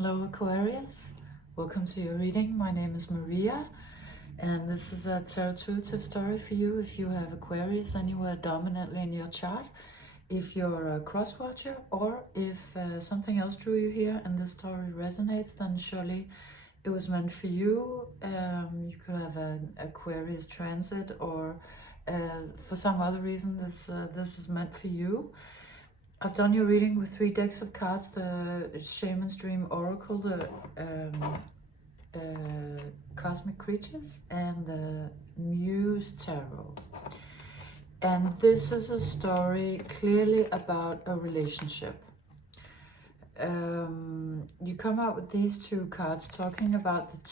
Hello Aquarius, welcome to your reading. My name is Maria and this is a tarot story for you if you have Aquarius anywhere dominantly in your chart, if you're a cross-watcher, or if something else drew you here and this story resonates, then surely it was meant for you. You could have an Aquarius transit, or for some other reason this is meant for you. I've done your reading with 3 decks of cards: the Shaman's Dream Oracle, the Cosmic Creatures, and the Muse Tarot. And this is a story clearly about a relationship. You come out with these 2 cards talking about the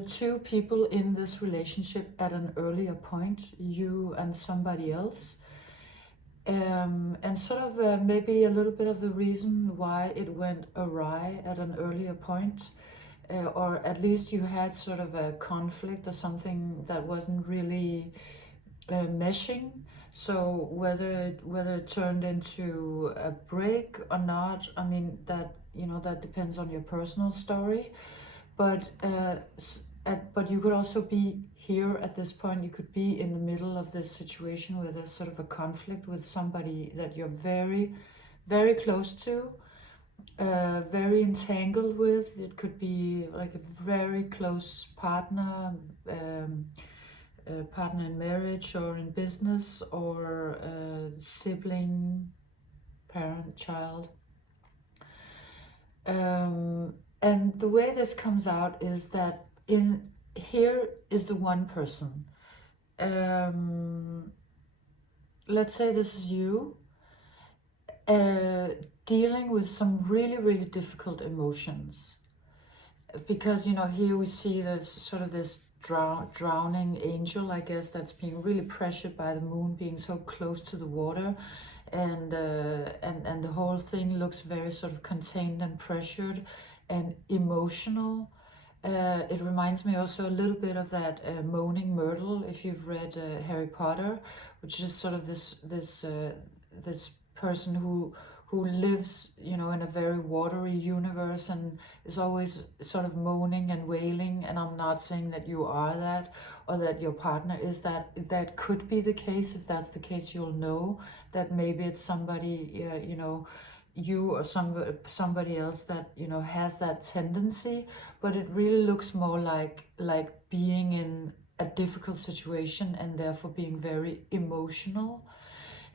two people in this relationship at an earlier point, you and somebody else. And sort of maybe a little bit of the reason why it went awry at an earlier point, or at least you had sort of a conflict or something that wasn't really meshing. So whether it turned into a break or not, I mean, that, you know, that depends on your personal story. But but you could also be here at this point. You could be in the middle of this situation where there's sort of a conflict with somebody that you're very, very close to, very entangled with. It could be like a very close partner, partner in marriage or in business, or sibling, parent, child. And the way this comes out is that here is the one person. Let's say this is you, dealing with some really, really difficult emotions. Because, you know, here we see there's sort of this drowning angel, I guess, that's being really pressured by the moon being so close to the water. And the whole thing looks very sort of contained and pressured and emotional. It reminds me also a little bit of that moaning myrtle, if you've read Harry Potter, which is sort of this person who lives, you know, in a very watery universe and is always sort of moaning and wailing. And I'm not saying that you are that, or that your partner is that. That could be the case. If that's the case, you'll know that maybe it's somebody, you know, you or somebody else that, you know, has that tendency. But it really looks more like being in a difficult situation and therefore being very emotional.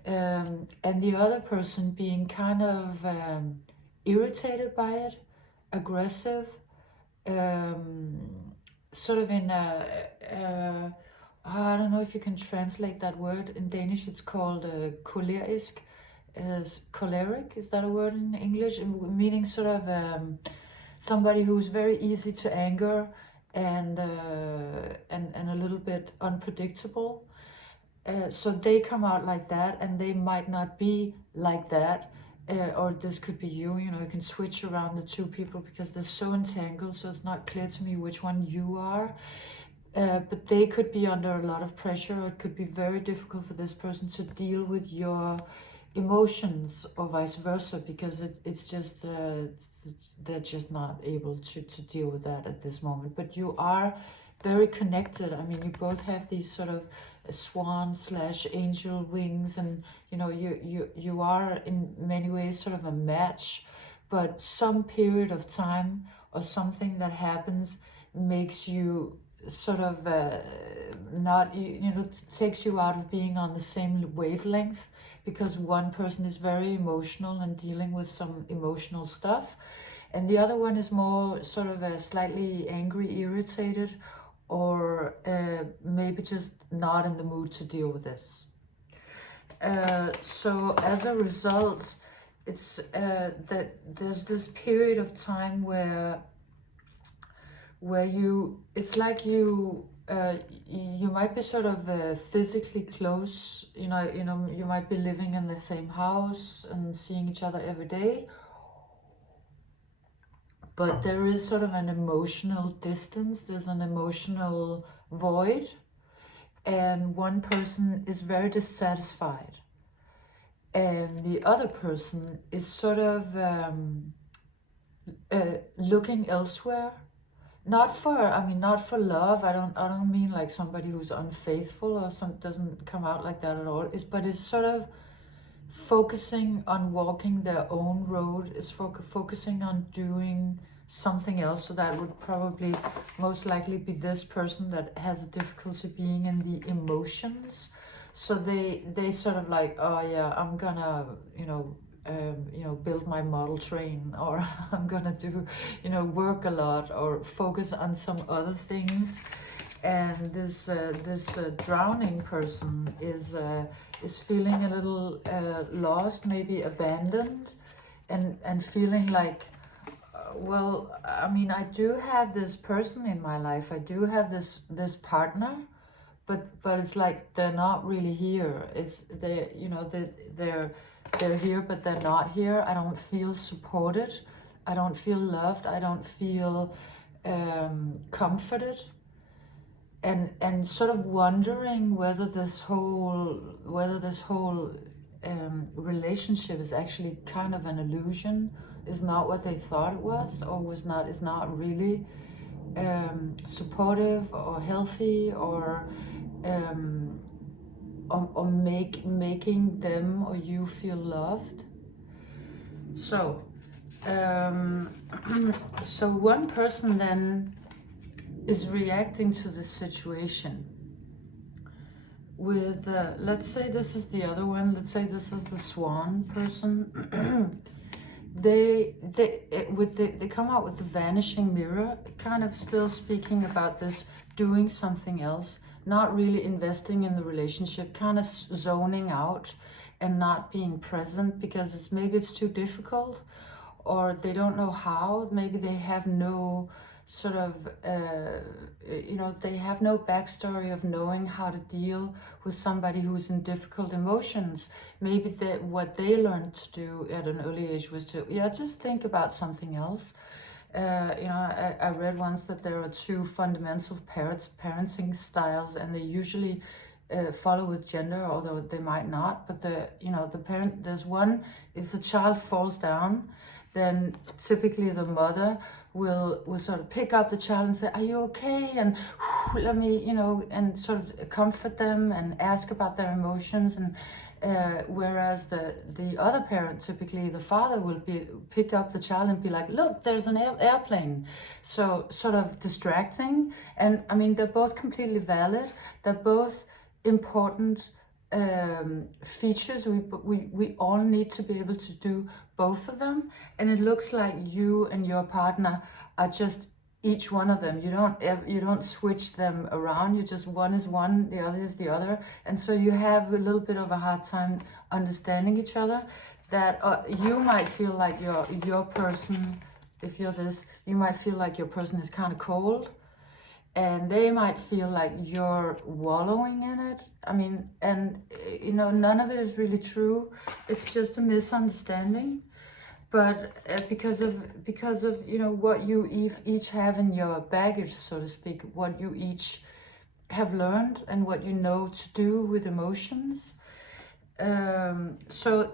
And the other person being kind of irritated by it, aggressive, sort of in I don't know if you can translate that word. In Danish it's called kolerisk. Choleric, is that a word in English? Meaning sort of somebody who's very easy to anger and a little bit unpredictable. So they come out like that, and they might not be like that, or this could be you. You know, you can switch around the 2 people because they're so entangled, so it's not clear to me which one you are. But they could be under a lot of pressure, or it could be very difficult for this person to deal with your emotions, or vice versa, because it's just they're just not able to deal with that at this moment. But you are very connected. I mean, you both have these sort of swan / angel wings, and you know, you are in many ways sort of a match. But some period of time or something that happens makes you sort of not, you know, takes you out of being on the same wavelength, because one person is very emotional and dealing with some emotional stuff, and the other one is more sort of a slightly angry, irritated, or maybe just not in the mood to deal with this. So as a result, it's that there's this period of time where you, it's like you might be sort of physically close, you know, you might be living in the same house and seeing each other every day, but there is sort of an emotional distance, there's an emotional void, and one person is very dissatisfied, and the other person is sort of looking elsewhere. Not for, I mean, not for love. I don't mean like somebody who's unfaithful or some, doesn't come out like that at all. But it's sort of focusing on walking their own road, is focusing on doing something else. So that would probably most likely be this person that has a difficulty being in the emotions. So they sort of like, oh yeah, I'm gonna, build my model train, or I'm gonna do, work a lot, or focus on some other things. And this drowning person is feeling a little lost, maybe abandoned, and feeling like, well, I mean, I do have this person in my life, I do have this partner, but it's like they're not really here. It's they're here, but they're not here. I don't feel supported. I don't feel loved. I don't feel comforted. And sort of wondering whether this whole relationship is actually kind of an illusion, is not what they thought it was, or is not really supportive or healthy, or making them or you feel loved. So so one person then is reacting to the situation with, let's say this is the other one, let's say this is the swan person. they come out with the vanishing mirror, kind of still speaking about this doing something else, not really investing in the relationship, kind of zoning out and not being present because maybe it's too difficult, or they don't know how. Maybe they have no sort of, they have no backstory of knowing how to deal with somebody who's in difficult emotions. Maybe what they learned to do at an early age was to, just think about something else. I read once that there are two fundamental parenting styles, and they usually follow with gender, although they might not. But the parent, there's one, if the child falls down, then typically the mother will sort of pick up the child and say, are you okay? And let me, and sort of comfort them and ask about their emotions. And whereas the other parent, typically the father, will pick up the child and be like, look, there's an airplane. So sort of distracting. And I mean, they're both completely valid. They're both important features. We all need to be able to do both of them, and it looks like you and your partner are just each one of them. You don't switch them around. You just, one is one, the other is the other, and so you have a little bit of a hard time understanding each other. That you might feel like your person, if you're this, you might feel like your person is kind of cold, and they might feel like you're wallowing in it. I mean, and none of it is really true. It's just a misunderstanding. But because of what you each have in your baggage, so to speak, what you each have learned and what you know to do with emotions. So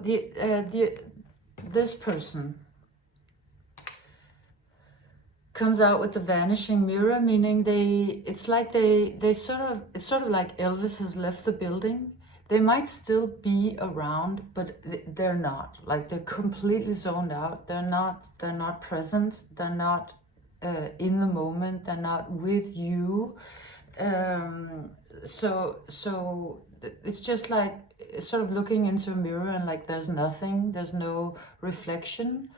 this person comes out with the vanishing mirror, meaning it's sort of like Elvis has left the building. They might still be around, but they're not. Like, they're completely zoned out. They're not present. They're not in the moment. They're not with you. So it's just like sort of looking into a mirror and like there's nothing. There's no reflection.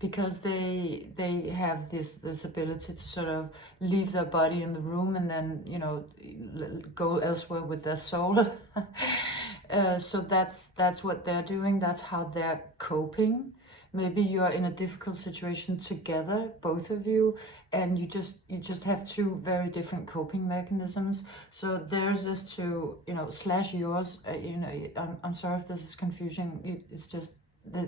Because they have this ability to sort of leave their body in the room and then go elsewhere with their soul. So that's what they're doing. That's how they're coping. Maybe you are in a difficult situation together, both of you, and you just have two very different coping mechanisms. So theirs is to slash yours. I'm sorry if this is confusing. It's just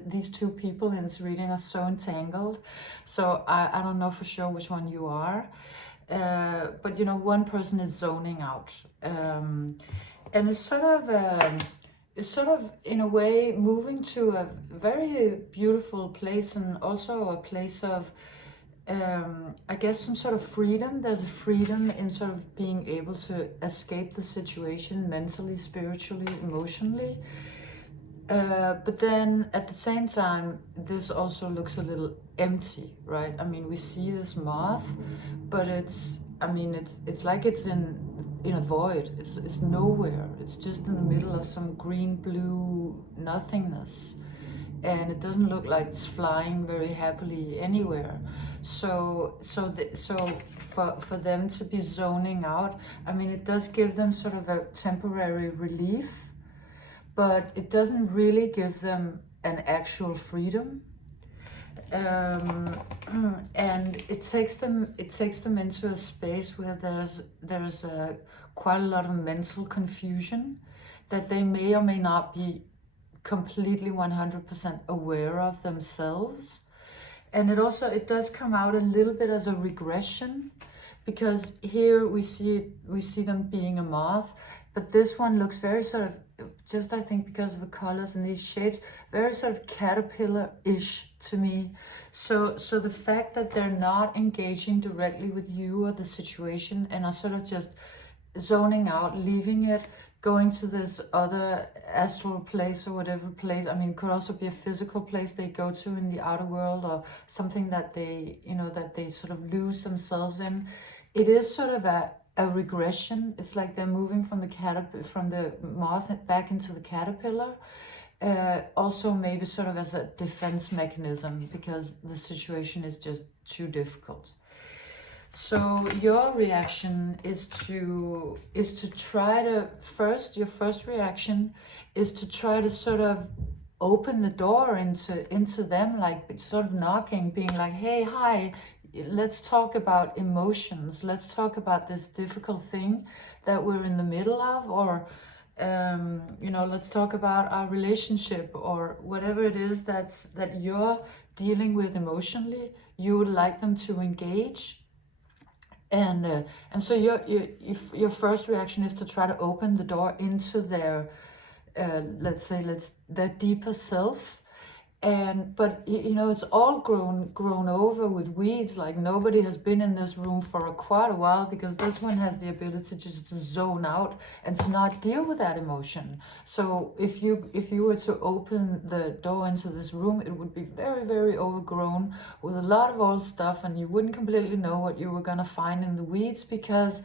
these two people in this reading are so entangled, so I don't know for sure which one you are, but one person is zoning out, and it's sort of is sort of, in a way, moving to a very beautiful place, and also a place of, I guess, some sort of freedom. There's a freedom in sort of being able to escape the situation mentally, spiritually, emotionally. But then at the same time, this also looks a little empty, right? I mean, we see this moth, but it's, I mean, it's like it's in a void. It's nowhere. It's just in the middle of some green blue nothingness, and it doesn't look like it's flying very happily anywhere. So for them to be zoning out, I mean, it does give them sort of a temporary relief, but it doesn't really give them an actual freedom. And it takes them into a space where there's quite a lot of mental confusion that they may or may not be completely 100% aware of themselves. And it does come out a little bit as a regression, because here we see them being a moth, but this one looks very sort of, just I think because of the colors and these shapes, very sort of caterpillar-ish to me. So the fact that they're not engaging directly with you or the situation, and are sort of just zoning out, leaving it, going to this other astral place or whatever place. I mean, it could also be a physical place they go to in the outer world, or something that they, that they sort of lose themselves in. It is sort of a regression. It's like they're moving from the moth back into the caterpillar. Also maybe sort of as a defense mechanism, because the situation is just too difficult. So your reaction is to try to your first reaction is to try to sort of open the door into them, like sort of knocking, being like, hey, hi, let's talk about emotions. Let's talk about this difficult thing that we're in the middle of, or let's talk about our relationship, or whatever it is that you're dealing with emotionally. You would like them to engage. And so your first reaction is to try to open the door into their, their deeper self. But it's all grown over with weeds. Like, nobody has been in this room for quite a while, because this one has the ability to just zone out and to not deal with that emotion. So if you were to open the door into this room, it would be very, very overgrown with a lot of old stuff, and you wouldn't completely know what you were gonna find in the weeds, because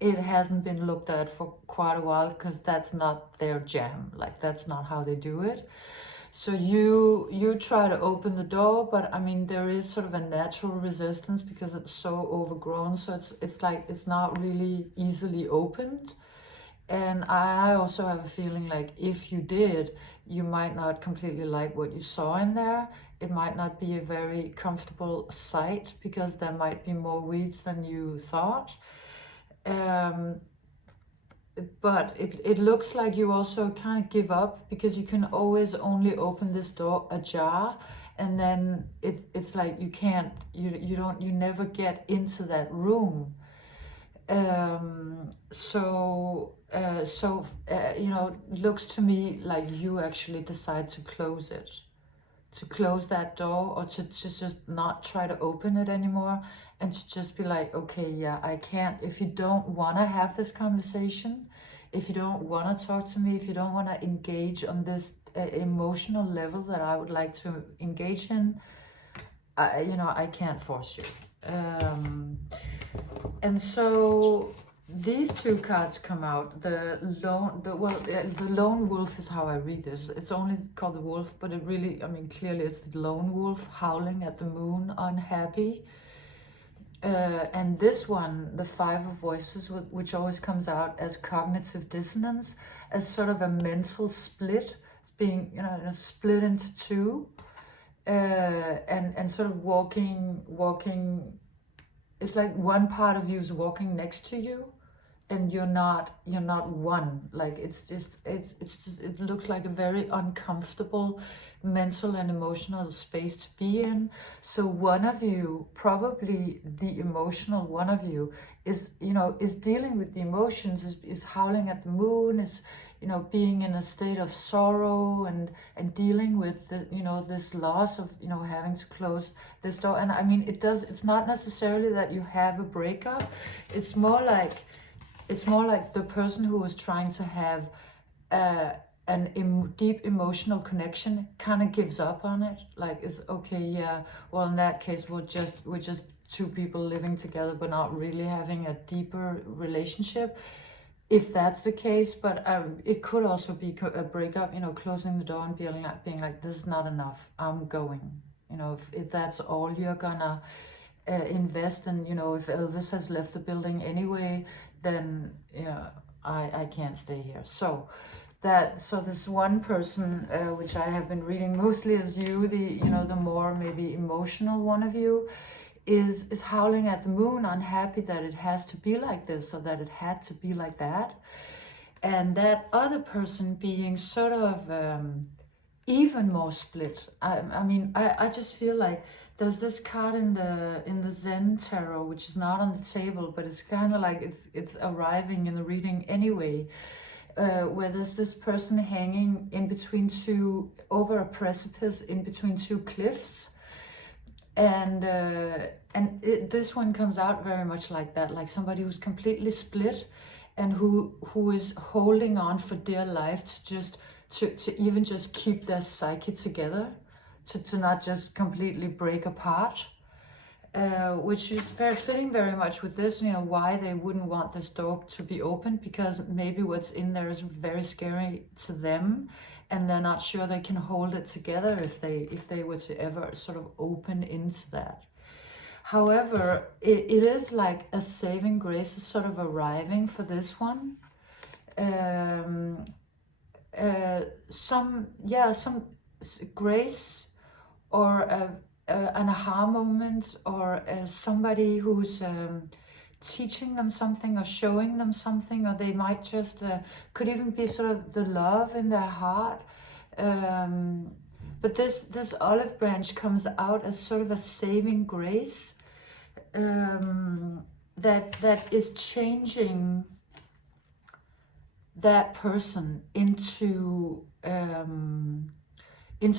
it hasn't been looked at for quite a while, because that's not their jam. Like, that's not how they do it. So you try to open the door, but I mean, there is sort of a natural resistance, because it's so overgrown. So it's like it's not really easily opened. And I also have a feeling like if you did, you might not completely like what you saw in there. It might not be a very comfortable sight, because there might be more weeds than you thought. But it looks like you also kind of give up, because you can always only open this door ajar, and then it's like you can't, you never get into that room. Looks to me like you actually decide to close it, to close that door, or to just not try to open it anymore, and to just be like, okay, yeah, I can't. If you don't want to have this conversation, if you don't want to talk to me, if you don't want to engage on this emotional level that I would like to engage in, I can't force you. And so these two cards come out. The lone wolf is how I read this. It's only called the wolf, but it really, I mean, clearly it's the lone wolf howling at the moon, unhappy. And this one, the Five of Voices, which always comes out as cognitive dissonance, as sort of a mental split. It's being, split into two, and sort of walking. It's like one part of you is walking next to you, and you're not one. Like, it looks like a very uncomfortable mental and emotional space to be in. So one of you, probably the emotional one of you, is dealing with the emotions, is howling at the moon, is you know, being in a state of sorrow and dealing with the, you know, this loss of, you know, having to close this door. And I mean, it's not necessarily that you have a breakup. It's more like the person who was trying to have deep emotional connection kind of gives up on it. Like, it's okay, yeah, well, in that case, we're just two people living together but not really having a deeper relationship, if that's the case. But it could also be a breakup, you know, closing the door and being like, this is not enough, I'm going. You know, if that's all you're gonna invest in, you know, if Elvis has left the building anyway, then, you know, I can't stay here. So this one person, which I have been reading mostly as you, the more maybe emotional one of you, is howling at the moon, unhappy that it has to be like this, or that it had to be like that. And that other person being sort of even more split. I mean, I just feel like there's this card in the Zen tarot, which is not on the table, but it's kind of like it's arriving in the reading anyway, where there's this person hanging in between over a precipice in between two cliffs. And this one comes out very much like that, like somebody who's completely split and who is holding on for dear life to even just keep their psyche together, to not just completely break apart, which is very fitting very much with this, you know, why they wouldn't want this door to be open, because maybe what's in there is very scary to them, and they're not sure they can hold it together if they were to ever sort of open into that. However, it is like a saving grace is sort of arriving for this one. Some grace, or an aha moment, or somebody who's teaching them something or showing them something, or they might just could even be sort of the love in their heart. But this olive branch comes out as sort of a saving grace that is changing that person into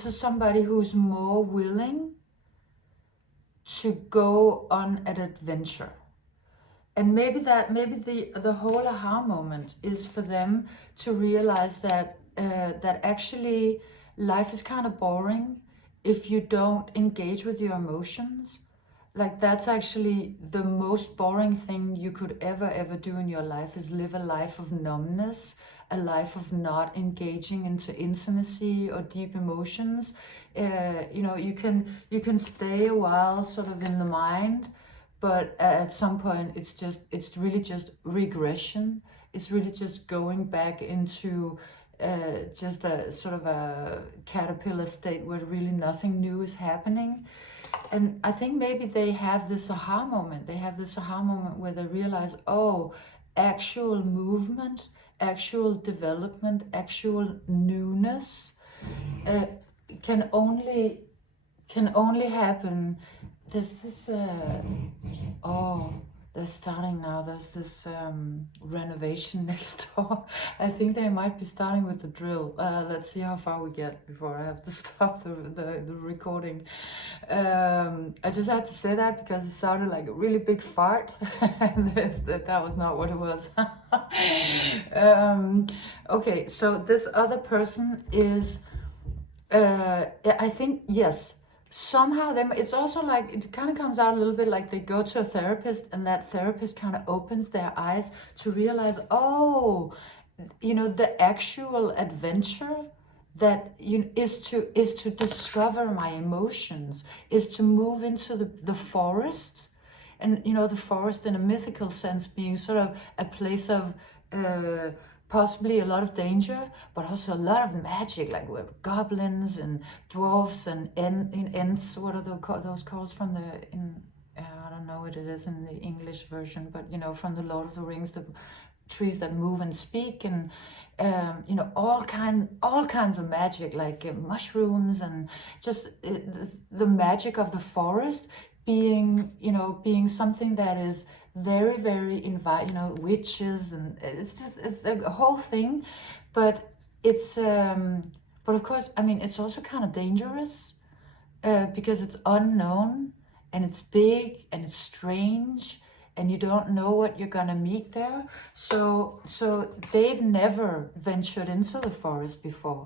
somebody who's more willing to go on an adventure. And maybe the whole aha moment is for them to realize that actually life is kind of boring if you don't engage with your emotions. Like, that's actually the most boring thing you could ever do in your life, is live a life of numbness, a life of not engaging into intimacy or deep emotions. You know, you can stay a while sort of in the mind, but at some point it's really just regression. It's really just going back into just a sort of a caterpillar state where really nothing new is happening. And I think maybe they have this aha moment. They have this aha moment where they realize, oh, actual movement, actual development, actual newness can only happen. There's this they're starting now. There's this renovation next door. I think they might be starting with the drill. Let's see how far we get before I have to stop the recording. I just had to say that because it sounded like a really big fart, and that was not what it was. Okay, so this other person is, I think, yes, somehow it's also like, it kind of comes out a little bit like they go to a therapist, and that therapist kind of opens their eyes to realize, oh, you know, the actual adventure that is to discover my emotions, is to move into the forest. And you know, the forest in a mythical sense being sort of a place of possibly a lot of danger, but also a lot of magic, like with goblins and dwarves and ents. What are those called from I don't know what it is in the English version, but you know, from the Lord of the Rings, the trees that move and speak, and you know, all kinds of magic, like mushrooms, and just the magic of the forest being something that is very, very witches, and it's a whole thing. but it's but of course, I mean, it's also kind of dangerous because it's unknown and it's big and it's strange and you don't know what you're gonna meet there. So they've never ventured into the forest before,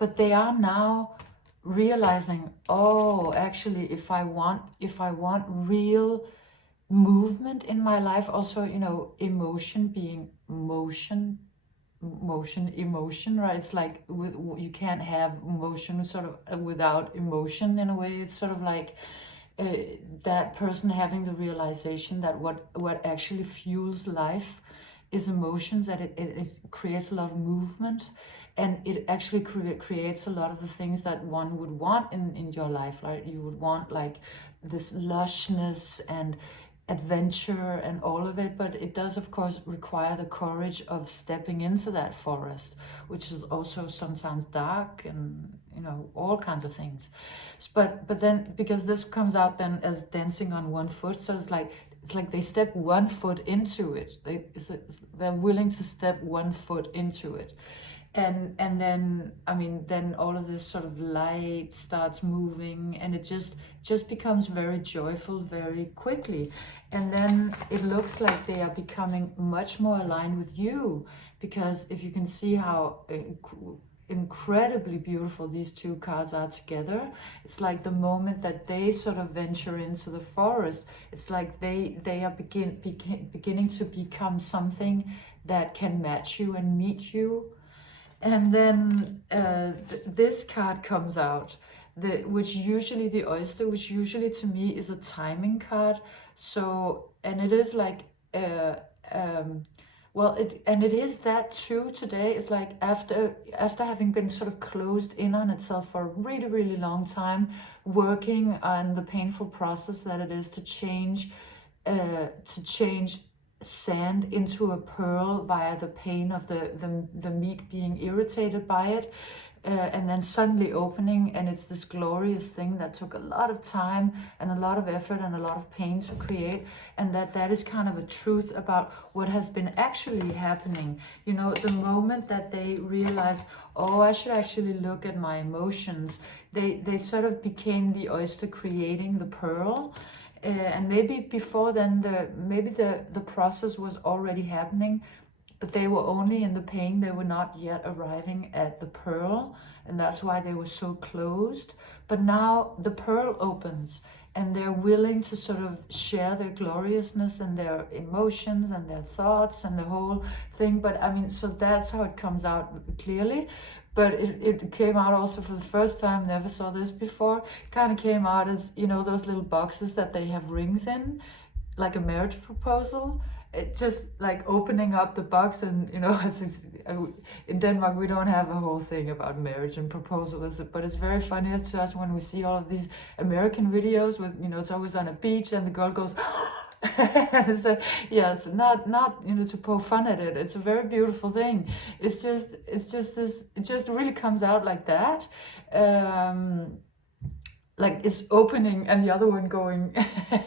but they are now realizing, oh, actually, if I want real movement in my life, also, you know, emotion being emotion, right? It's like you can't have emotion sort of without emotion in a way. It's sort of like that person having the realization that what actually fuels life is emotions, that it creates a lot of movement, and it actually creates a lot of the things that one would want in your life. Like you would want like this lushness and adventure and all of it, but it does of course require the courage of stepping into that forest, which is also sometimes dark and, you know, all kinds of things. But then, because this comes out then as dancing on one foot, so it's like they step one foot into it. They're willing to step one foot into it. And then, I mean, then all of this sort of light starts moving, and it just becomes very joyful very quickly. And then it looks like they are becoming much more aligned with you, because if you can see how incredibly beautiful these two cards are together, it's like the moment that they sort of venture into the forest, it's like they are beginning to become something that can match you and meet you. And then this card comes out, which usually the oyster, which usually to me is a timing card. So, and it is like, well, it is that too today. It's like after having been sort of closed in on itself for a really, really long time, working on the painful process that it is to change sand into a pearl via the pain of the meat being irritated by it, and then suddenly opening, and it's this glorious thing that took a lot of time and a lot of effort and a lot of pain to create, and that is kind of a truth about what has been actually happening. You know, the moment that they realized, oh, I should actually look at my emotions, they sort of became the oyster creating the pearl. And maybe before then, the process was already happening, but they were only in the pain. They were not yet arriving at the pearl, and that's why they were so closed. But now the pearl opens, and they're willing to sort of share their gloriousness and their emotions and their thoughts and the whole thing. But I mean, so that's how it comes out clearly. But it came out also for the first time, never saw this before, kind of came out as, you know, those little boxes that they have rings in, like a marriage proposal. It just like opening up the box, and, you know, in Denmark we don't have a whole thing about marriage and proposals, but it's very funny to us when we see all of these American videos with, you know, it's always on a beach and the girl goes, so, yes, not you know, to poke fun at it. It's a very beautiful thing. It's just this. It just really comes out like that, like it's opening and the other one going.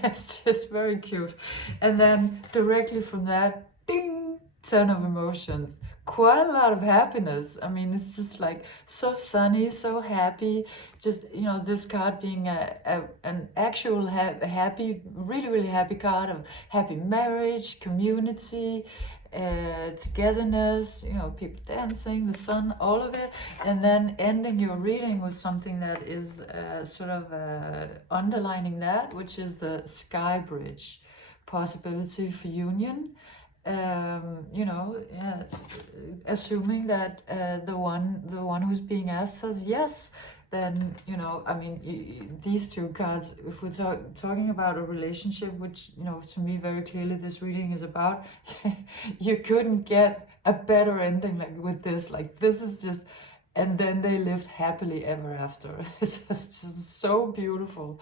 It's just very cute. And then directly from that, ding, 10 of emotions. Quite a lot of happiness. I mean, it's just like so sunny, so happy. Just, you know, this card being an actual happy, really, really happy card of happy marriage, community, togetherness, you know, people dancing, the sun, all of it. And then ending your reading with something that is sort of underlining that, which is the sky bridge, possibility for union. You know, assuming that the one who's being asked says yes, then, you know, I mean, these two cards, if we're talking about a relationship, which, you know, to me very clearly this reading is about, you couldn't get a better ending like with this. Like, this is just, and then they lived happily ever after. It's just so beautiful.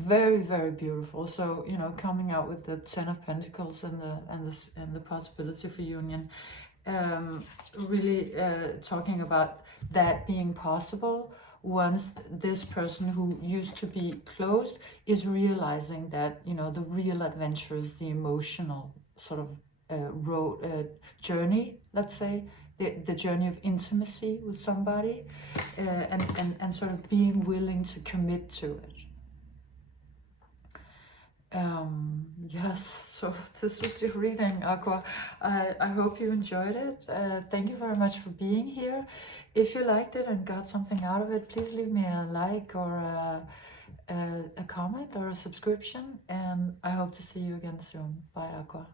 Very, very beautiful. So, you know, coming out with the 10 of Pentacles and the possibility for union, really talking about that being possible once this person who used to be closed is realizing that, you know, the real adventure is the emotional sort of journey, let's say, the journey of intimacy with somebody, and sort of being willing to commit to it. Yes, so this was your reading, Aqua. I hope you enjoyed it. Thank you very much for being here. If you liked it and got something out of it, please leave me a like or a comment or a subscription, and I hope to see you again soon. Bye, Aqua.